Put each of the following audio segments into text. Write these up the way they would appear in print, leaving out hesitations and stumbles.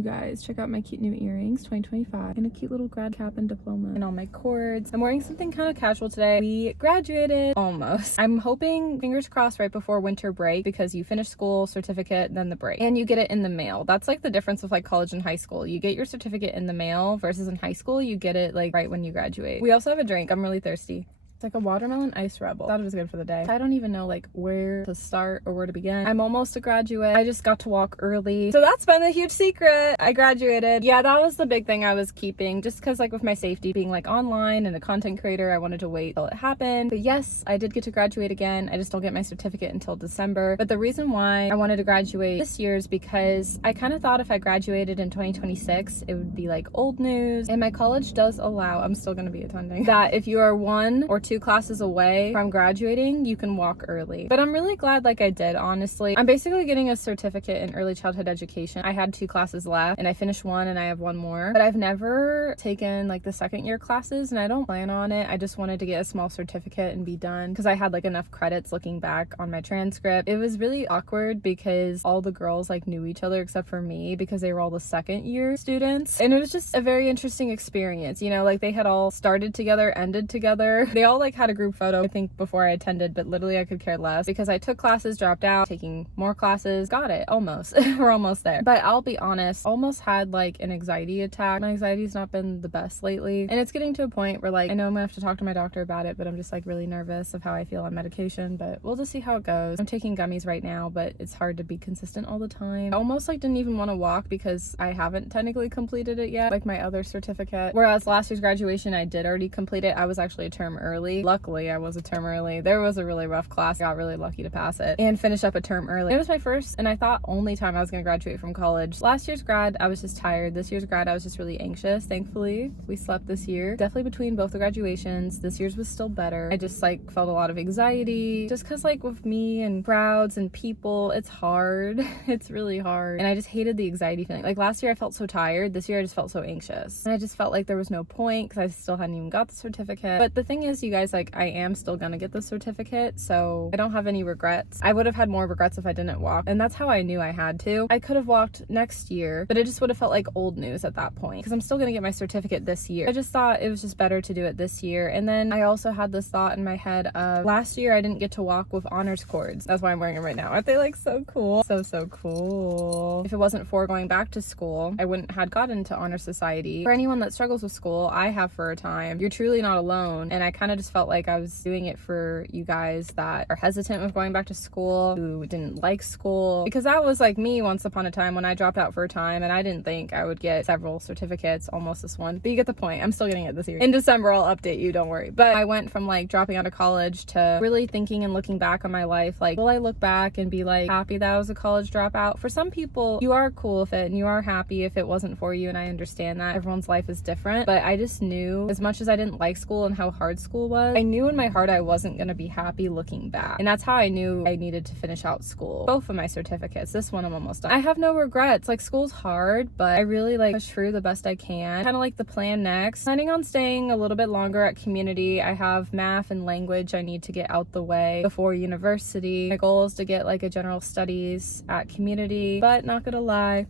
You guys, check out my cute new earrings, 2025, and a cute little grad cap and diploma, and all my cords. I'm wearing something kind of casual today. We graduated, almost. I'm hoping, fingers crossed, right before winter break, because you finish school, certificate, then the break, and you get it in the mail. That's like the difference with like college and high school. You get your certificate in the mail versus in high school, you get it like right when you graduate. We also have a drink. I'm really thirsty. It's like a watermelon ice rebel. Thought it was good for the day. I don't even know like where to start or where to begin. I'm almost a graduate. I just got to walk early. So that's been the huge secret. I graduated. Yeah, that was the big thing I was keeping, just because like with my safety being like online and a content creator, I wanted to wait till it happened. But yes, I did get to graduate again. I just don't get my certificate until December. But the reason why I wanted to graduate this year is because I kind of thought if I graduated in 2026, it would be like old news. And my college does allow, I'm still going to be attending, that if you are 1 or 2 classes away from graduating, you can walk early. But I'm really glad like I did, honestly. I'm basically getting a certificate in early childhood education. I had 2 classes left and I finished 1 and I have 1 more, but I've never taken like the second year classes and I don't plan on it. I just wanted to get a small certificate and be done because I had like enough credits looking back on my transcript. It was really awkward because all the girls like knew each other except for me because they were all the second year students, and it was just a very interesting experience. You know, like they had all started together, ended together. They all like had a group photo I think before I attended, but literally I could care less because I took classes, dropped out, taking more classes, got it almost. We're almost there. But I'll be honest, almost had like an anxiety attack. My anxiety's not been the best lately, and it's getting to a point where like I know I'm gonna have to talk to my doctor about it, but I'm just like really nervous of how I feel on medication. But we'll just see how it goes. I'm taking gummies right now, but it's hard to be consistent all the time. I almost like didn't even want to walk because I haven't technically completed it yet, like my other certificate, whereas last year's graduation I did already complete it. I was actually a term early. Luckily I was a term early. There was a really rough class. I got really lucky to pass it and finish up a term early. It was my first and I thought only time I was going to graduate from college. Last year's grad I was just tired. This year's grad I was just really anxious. Thankfully we slept this year. Definitely between both the graduations, this year's was still better. I just like felt a lot of anxiety just because like with me and crowds and people, it's hard. It's really hard, and I just hated the anxiety feeling. Like last year I felt so tired. This year I just felt so anxious, and I just felt like there was no point because I still hadn't even got the certificate. But the thing is, you guys, like I am still gonna get the certificate, so I don't have any regrets. I would have had more regrets if I didn't walk, and that's how I knew I had to. I could have walked next year, but it just would have felt like old news at that point because I'm still gonna get my certificate this year. I just thought it was just better to do it this year. And then I also had this thought in my head of last year I didn't get to walk with honors cords. That's why I'm wearing them right now. Aren't they like so cool? So cool. If it wasn't for going back to school, I wouldn't have gotten into honor society. For anyone that struggles with school, I have for a time, you're truly not alone. And I kind of just felt like I was doing it for you guys that are hesitant with going back to school, who didn't like school, because that was like me once upon a time when I dropped out for a time and I didn't think I would get several certificates, almost this one, but you get the point. I'm still getting it this year. In December I'll update you, don't worry. But I went from like dropping out of college to really thinking and looking back on my life, like will I look back and be like happy that I was a college dropout? For some people you are cool with it and you are happy if it wasn't for you, and I understand that everyone's life is different, but I just knew, as much as I didn't like school and how hard school was, I knew in my heart I wasn't gonna be happy looking back, and that's how I knew I needed to finish out school. Both of my certificates, this one I'm almost done. I have no regrets. Like school's hard, but I really like push through the best I can. Kind of like the plan next, planning on staying a little bit longer at community. I have math and language I need to get out the way before university. My goal is to get like a general studies at community, but not gonna lie,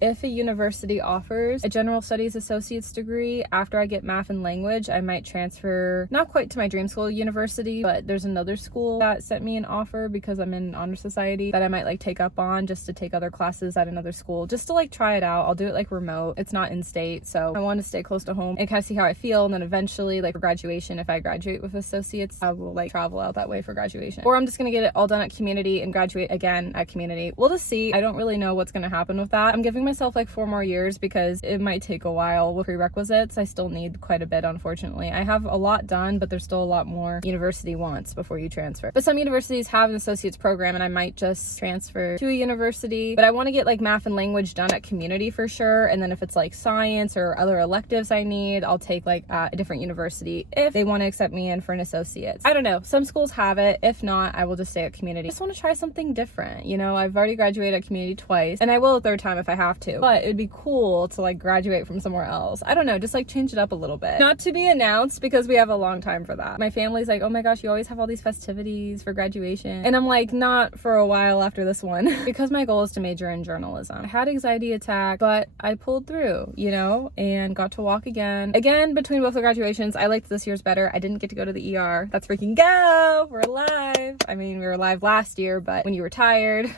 if a university offers a general studies associate's degree after I get math and language, I might transfer, not quite to my dream school university, but there's another school that sent me an offer because I'm in honor society that I might like take up on just to take other classes at another school, just to like try it out. I'll do it like remote. It's not in state, so I want to stay close to home and kind of see how I feel. And then eventually like for graduation, if I graduate with associates, I will like travel out that way for graduation, or I'm just gonna get it all done at community and graduate again at community. We'll just see. I don't really know what's gonna happen with that. I'm giving myself like 4 more years because it might take a while with prerequisites. I still need quite a bit, unfortunately. I have a lot done, but there's still a lot more university wants before you transfer. But some universities have an associate's program and I might just transfer to a university, but I want to get like math and language done at community for sure. And then if it's like science or other electives I need, I'll take like at a different university if they want to accept me in for an associate's. I don't know. Some schools have it. If not, I will just stay at community. I just want to try something different. You know, I've already graduated at community twice and I will a third time if I have have to, but it'd be cool to like graduate from somewhere else. I don't know, just like change it up a little bit. Not to be announced because we have a long time for that. My family's like, oh my gosh, you always have all these festivities for graduation. And I'm like, not for a while after this one because my goal is to major in journalism. I had anxiety attack, but I pulled through, you know, and got to walk again. Again, between both the graduations, I liked this year's better. I didn't get to go to the ER. That's freaking go. We're alive. I mean, we were alive last year, but when you were tired,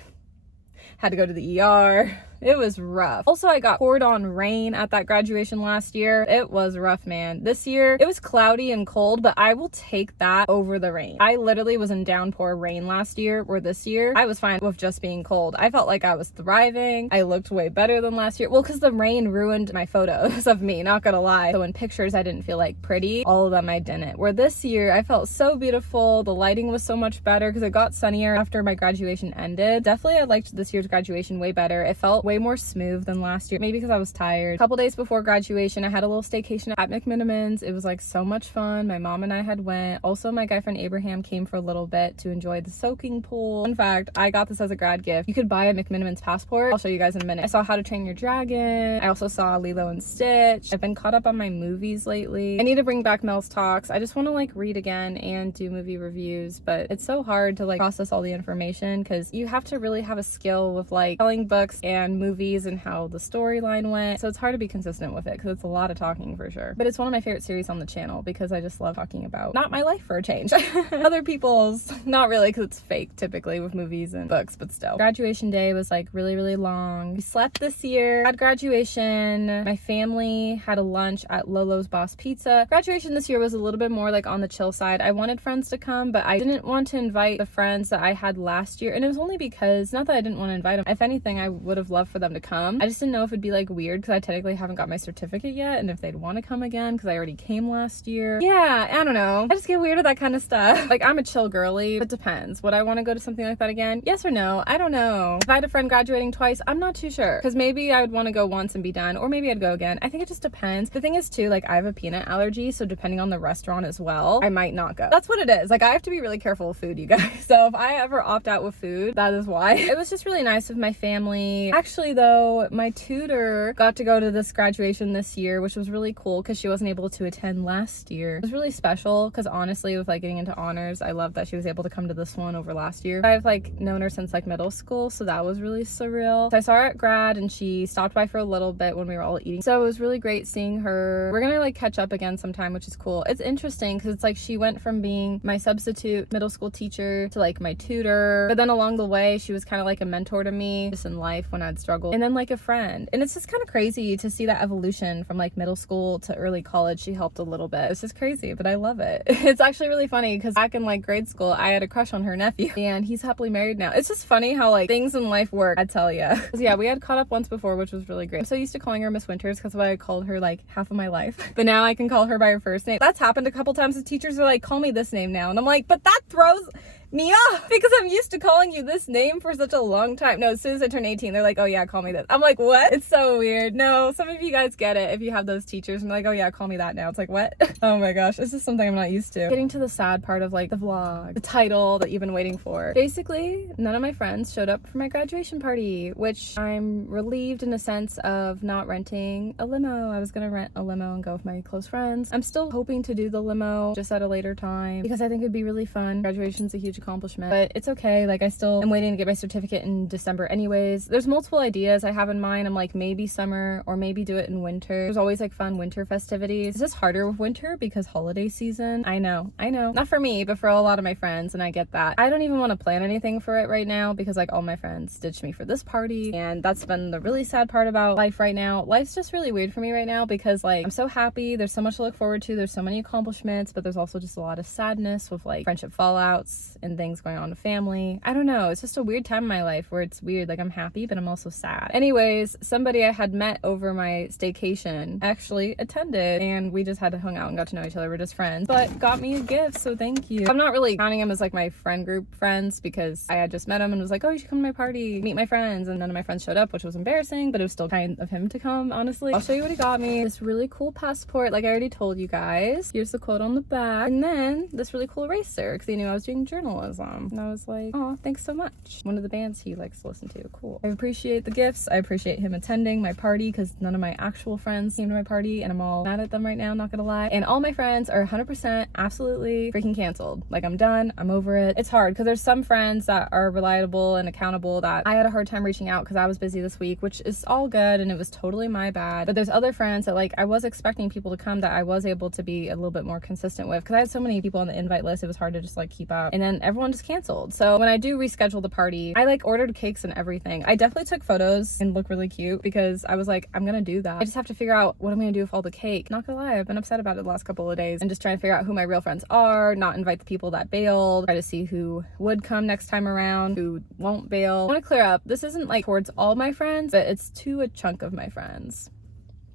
had to go to the ER. It was rough. Also, I got poured on rain at that graduation last year. It was rough, man. This year, it was cloudy and cold, but I will take that over the rain. I literally was in downpour rain last year, where this year, I was fine with just being cold. I felt like I was thriving. I looked way better than last year. Well, because the rain ruined my photos of me, not gonna lie. So in pictures, I didn't feel like pretty. All of them, I didn't. Where this year, I felt so beautiful. The lighting was so much better because it got sunnier after my graduation ended. Definitely, I liked this year's graduation way better. It felt way more smooth than last year, maybe because I was tired. A couple days before graduation, I had a little staycation at McMinimans. It was like so much fun. My mom and I had went. Also, my guy friend Abraham came for a little bit to enjoy the soaking pool. In fact, I got this as a grad gift. You could buy a McMinimans passport. I'll show you guys in a minute. I saw How to Train Your Dragon. I also saw Lilo and Stitch. I've been caught up on my movies lately. I need to bring back Mel's Talks. I just want to like read again and do movie reviews, but it's so hard to like process all the information because you have to really have a skill with like telling books and movies and how the storyline went. So it's hard to be consistent with it because it's a lot of talking for sure. But it's one of my favorite series on the channel because I just love talking about not my life for a change. Other people's, not really because it's fake typically with movies and books, but still. Graduation day was like really, really long. We slept this year. At graduation, my family had a lunch at Lolo's Boss Pizza. Graduation this year was a little bit more like on the chill side. I wanted friends to come, but I didn't want to invite the friends that I had last year. And it was only because, not that I didn't want to invite them. If anything, I would have loved for them to come. I just didn't know if it'd be like weird because I technically haven't got my certificate yet and if they'd want to come again because I already came last year. Yeah, I don't know. I just get weird at that kind of stuff. Like, I'm a chill girly. It depends. Would I want to go to something like that again? Yes or no? I don't know. If I had a friend graduating twice, I'm not too sure because maybe I would want to go once and be done, or maybe I'd go again. I think it just depends. The thing is too, like, I have a peanut allergy, so depending on the restaurant as well, I might not go. That's what it is. Like, I have to be really careful with food, you guys. So if I ever opt out with food, that is why. It was just really nice with my family. Actually though, my tutor got to go to this graduation this year, which was really cool because she wasn't able to attend last year. It was really special because honestly, with like getting into honors, I love that she was able to come to this one over last year. I've like known her since like middle school, so that was really surreal. So I saw her at grad and she stopped by for a little bit when we were all eating. So it was really great seeing her. We're gonna like catch up again sometime, which is cool. It's interesting because it's like she went from being my substitute middle school teacher to like my tutor, but then along the way she was kind of like a mentor to me just in life when I'd struggled, and then like a friend. And it's just kind of crazy to see that evolution from like middle school to early college. She helped a little bit. It's just crazy, but I love it. It's actually really funny because back in like grade school I had a crush on her nephew and he's happily married now. It's just funny how like things in life work, I tell ya. Yeah, we had caught up once before, which was really great. I'm so used to calling her Miss Winters because I called her like half of my life, but now I can call her by her first name. That's happened a couple times. The teachers are like, call me this name now, and I'm like, but that throws me off because I'm used to calling you this name for such a long time. No, as soon as I turn 18, they're like, oh yeah, call me this. I'm like, what? It's so weird. No, some of you guys get it if you have those teachers and like, oh yeah, call me that now. It's like, what? Oh my gosh, this is something I'm not used to. Getting to the sad part of like the vlog, the title that you've been waiting for. Basically, none of my friends showed up for my graduation party, which I'm relieved in a sense of not renting a limo. I was gonna rent a limo and go with my close friends. I'm still hoping to do the limo just at a later time because I think it'd be really fun. Graduation's a huge accomplishment, but it's okay. Like, I still am waiting to get my certificate in December anyways. There's multiple ideas I have in mind. I'm like, maybe summer or maybe do it in winter. There's always like fun winter festivities. It's just harder with winter because holiday season. I know, not for me, but for a lot of my friends, and I get that. I don't even want to plan anything for it right now because like all my friends ditched me for this party, and that's been the really sad part about life right now. Life's just really weird for me right now because like I'm so happy, there's so much to look forward to, there's so many accomplishments, but there's also just a lot of sadness with like friendship fallouts and things going on with family. I don't know, it's just a weird time in my life where it's weird. Like, I'm happy but I'm also sad. Anyways, somebody I had met over my staycation actually attended, and we just had to hang out and got to know each other. We're just friends, but got me a gift, so thank you. I'm not really counting him as like my friend group friends because I had just met him and was like, oh, you should come to my party, meet my friends, and none of my friends showed up, which was embarrassing, but it was still kind of him to come, honestly. I'll show you what he got me. This really cool passport, like I already told you guys. Here's the quote on the back, and then this really cool eraser because he knew I was doing journalism. minimalism. And I was like, oh, thanks so much. One of the bands he likes to listen to. Cool. I appreciate the gifts. I appreciate him attending my party because none of my actual friends came to my party and I'm all mad at them right now, not gonna lie. And all my friends are 100% absolutely freaking canceled. Like, I'm done. I'm over it. It's hard because there's some friends that are reliable and accountable that I had a hard time reaching out because I was busy this week, which is all good and it was totally my bad. But there's other friends that, like, I was expecting people to come that I was able to be a little bit more consistent with because I had so many people on the invite list. It was hard to just like keep up, and then everyone just canceled. So when I do reschedule the party, I like ordered cakes and everything. I definitely took photos and look really cute because I was like, I'm gonna do that. I just have to figure out what I'm gonna do with all the cake. Not gonna lie, I've been upset about it the last couple of days and just trying to figure out who my real friends are, not invite the people that bailed, try to see who would come next time around, who won't bail. I want to clear up, this isn't like towards all my friends, but it's to a chunk of my friends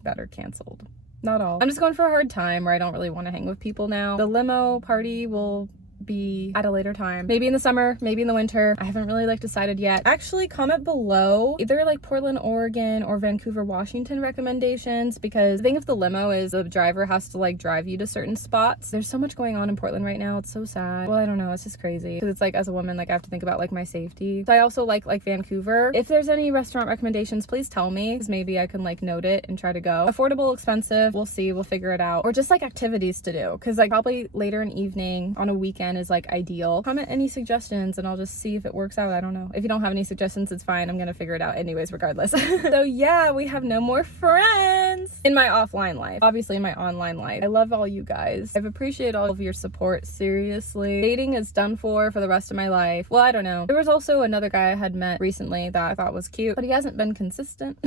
that are canceled. Not all. I'm just going for a hard time where I don't really want to hang with people now. The limo party will be at a later time, maybe in the summer, maybe in the winter. I haven't really like decided yet. Actually, comment below either like Portland, Oregon or Vancouver, Washington recommendations, because the thing of the limo is the driver has to like drive you to certain spots. There's so much going on in Portland right now. It's so sad. Well, I don't know, it's just crazy because it's like, as a woman, like I have to think about like my safety. So I also like Vancouver. If there's any restaurant recommendations, please tell me because maybe I can like note it and try to go. Affordable, expensive, we'll see, we'll figure it out. Or just like activities to do, because like probably later in evening on a weekend is like ideal. Comment any suggestions and I'll just see if it works out. I don't know. If you don't have any suggestions, it's fine. I'm gonna figure it out anyways, regardless. So yeah, we have no more friends in my offline life. Obviously in my online life. I love all you guys. I've appreciated all of your support. Seriously. Dating is done for the rest of my life. Well, I don't know. There was also another guy I had met recently that I thought was cute, but he hasn't been consistent.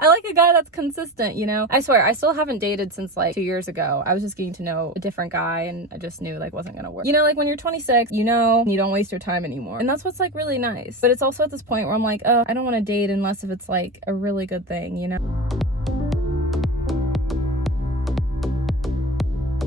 I like a guy that's consistent, you know? I swear, I still haven't dated since like 2 years ago. I was just getting to know a different guy and I just knew like wasn't gonna work. You know, like when you're 26, you know, you don't waste your time anymore. And that's what's like really nice. But it's also at this point where I'm like, oh, I don't want to date unless if it's like a really good thing, you know?